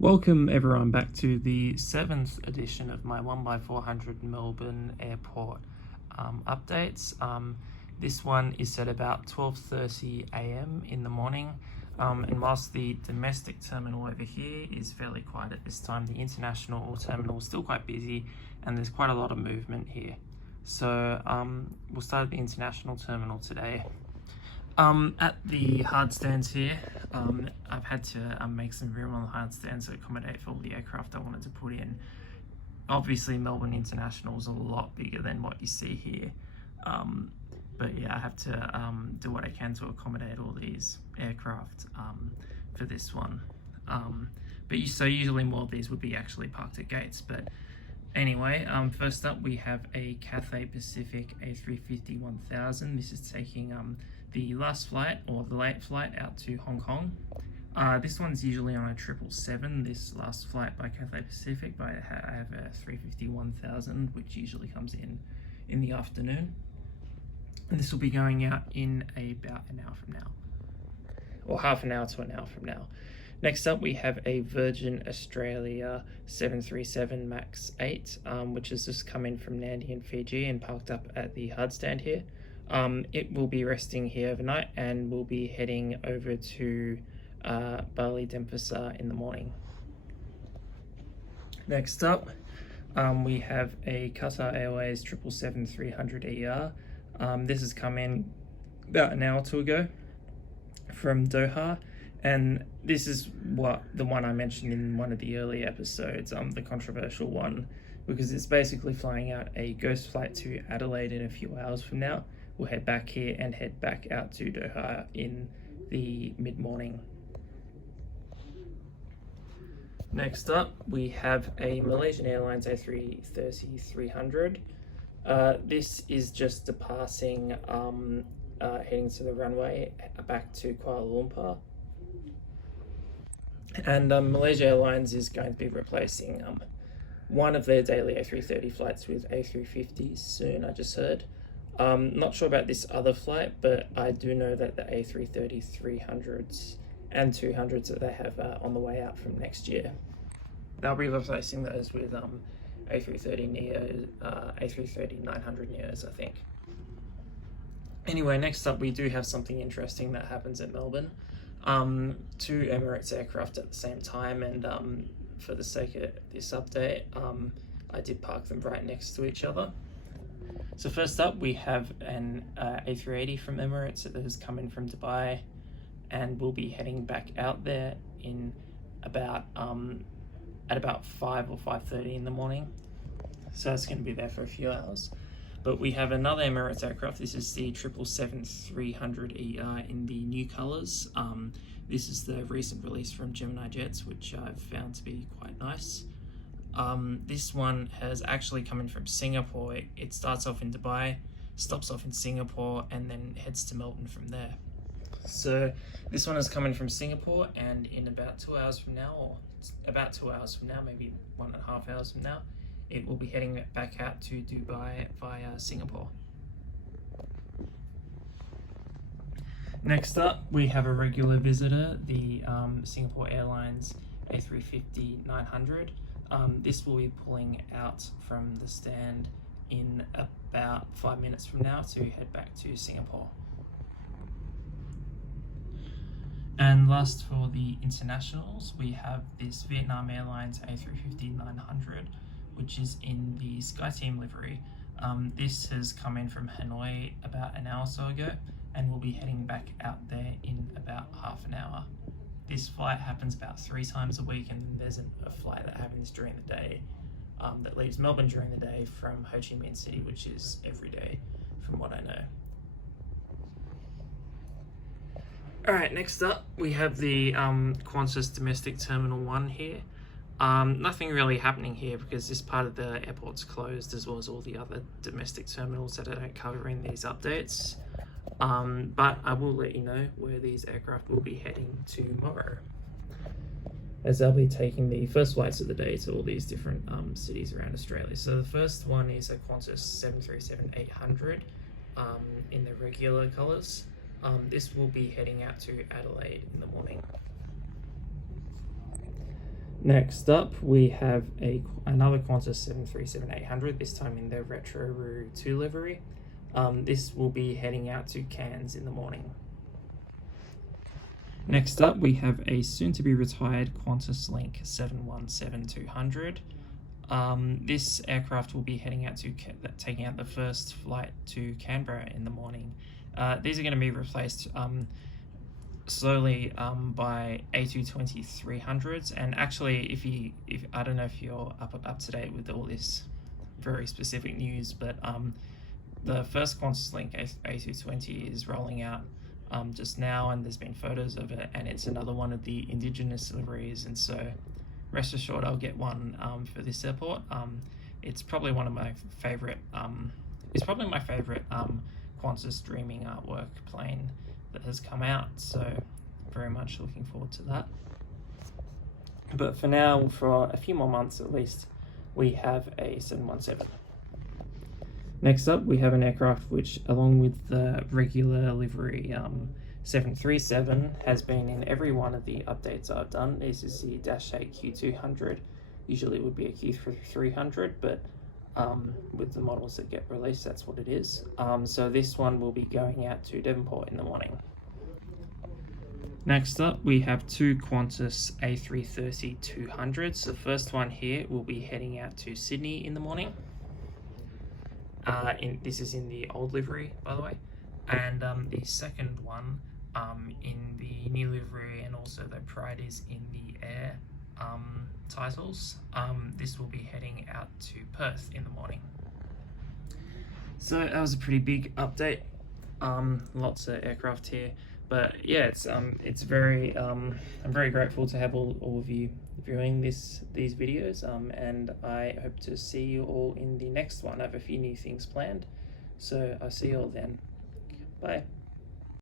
Welcome everyone back to the 7th edition of my 1x400 Melbourne Airport updates. This one is at about 12:30 a.m. in the morning, and whilst the domestic terminal over here is fairly quiet at this time, the international terminal is still quite busy and there's quite a lot of movement here. So we'll start at the international terminal today. At the hard stands here, I've had to make some room on the hard stands to accommodate for all the aircraft I wanted to put in. Obviously Melbourne International is a lot bigger than what you see here, but yeah, I have to do what I can to accommodate all these aircraft for this one. So usually more of these would be actually parked at gates, but anyway, first up we have a Cathay Pacific A350-1000. This is taking the last flight, or the late flight, out to Hong Kong. This one's usually on a 777, this last flight by Cathay Pacific, but I have a 350-1000, which usually comes in the afternoon. And this will be going out in about an hour from now, or half an hour to an hour from now. Next up, we have a Virgin Australia 737 MAX 8, which has just come in from Nadi in Fiji and parked up at the hard stand here. It will be resting here overnight and will be heading over to Bali Denpasar in the morning. Next up, we have a Qatar Airways 777-300ER. This has come in about an hour or two ago from Doha, and this is the one I mentioned in one of the early episodes, the controversial one, because it's basically flying out a ghost flight to Adelaide in a few hours from now. We'll head back here and head back out to Doha in the mid-morning. Next up, we have a Malaysian Airlines A330-300. This is just departing, heading to the runway back to Kuala Lumpur. And Malaysia Airlines is going to be replacing one of their daily A330 flights with A350s soon, I just heard. Not sure about this other flight, but I do know that the A330-300s and 200s that they have on the way out from next year, they'll be replacing those with A330neo, A330-900 neos, I think. Anyway, next up we do have something interesting that happens at Melbourne. Two Emirates aircraft at the same time, and for the sake of this update, I did park them right next to each other. So first up, we have an A380 from Emirates that has come in from Dubai, and we'll be heading back out there in about at about 5 or 5:30 in the morning. So it's going to be there for a few hours. But we have another Emirates aircraft. This is the 777-300ER in the new colours. This is the recent release from Gemini Jets, which I've found to be quite nice. This one has actually come in from Singapore. It starts off in Dubai, stops off in Singapore, and then heads to Melbourne from there. So this one is coming from Singapore, and in about 2 hours from now, or about 2 hours from now, maybe 1.5 hours from now, it will be heading back out to Dubai via Singapore. Next up, we have a regular visitor, the Singapore Airlines A350-900. This will be pulling out from the stand in about 5 minutes from now to head back to Singapore. And last, for the internationals, we have this Vietnam Airlines A350-900, which is in the SkyTeam livery. This has come in from Hanoi about an hour or so ago, and we'll be heading back out there in about half an hour. This flight happens about 3 times a week, and there's a flight that happens during the day that leaves Melbourne during the day from Ho Chi Minh City, which is every day from what I know. Alright, next up we have the Qantas Domestic Terminal 1 here. Nothing really happening here because this part of the airport's closed, as well as all the other domestic terminals that I don't cover in these updates. But I will let you know where these aircraft will be heading tomorrow, as they'll be taking the first flights of the day to all these different cities around Australia. So the first one is a Qantas 737-800 in the regular colours. This will be heading out to Adelaide in the morning. Next up, we have another Qantas 737-800, this time in the Retro Roo 2 livery. This will be heading out to Cairns in the morning. Next up, we have a soon-to-be retired Qantas Link 717-200. This aircraft will be heading out to taking out the first flight to Canberra in the morning. These are going to be replaced slowly by A220-300s, and actually, if I don't know if you're up to date with all this very specific news, but the first Qantas Link A220 is rolling out just now, and there's been photos of it, and it's another one of the Indigenous liveries, and so rest assured I'll get one for this airport. It's probably one of my favorite. It's probably my favorite Qantas Dreaming artwork plane that has come out. So very much looking forward to that. But for now, for a few more months at least, we have a 717. Next up, we have an aircraft which, along with the regular livery 737, has been in every one of the updates I've done. This is the Dash 8 Q200. Usually it would be a Q300, but with the models that get released, that's what it is. So this one will be going out to Devonport in the morning. Next up, we have two Qantas A330-200s. The first one here will be heading out to Sydney in the morning. This is in the old livery, by the way. And the second one in the new livery, and also the Pride is in the Air titles. This will be heading out to Perth in the morning. So that was a pretty big update. Lots of aircraft here, but yeah, it's very I'm very grateful to have all of you viewing these videos, and I hope to see you all in the next one. I have a few new things planned, so I'll see you all then. Bye.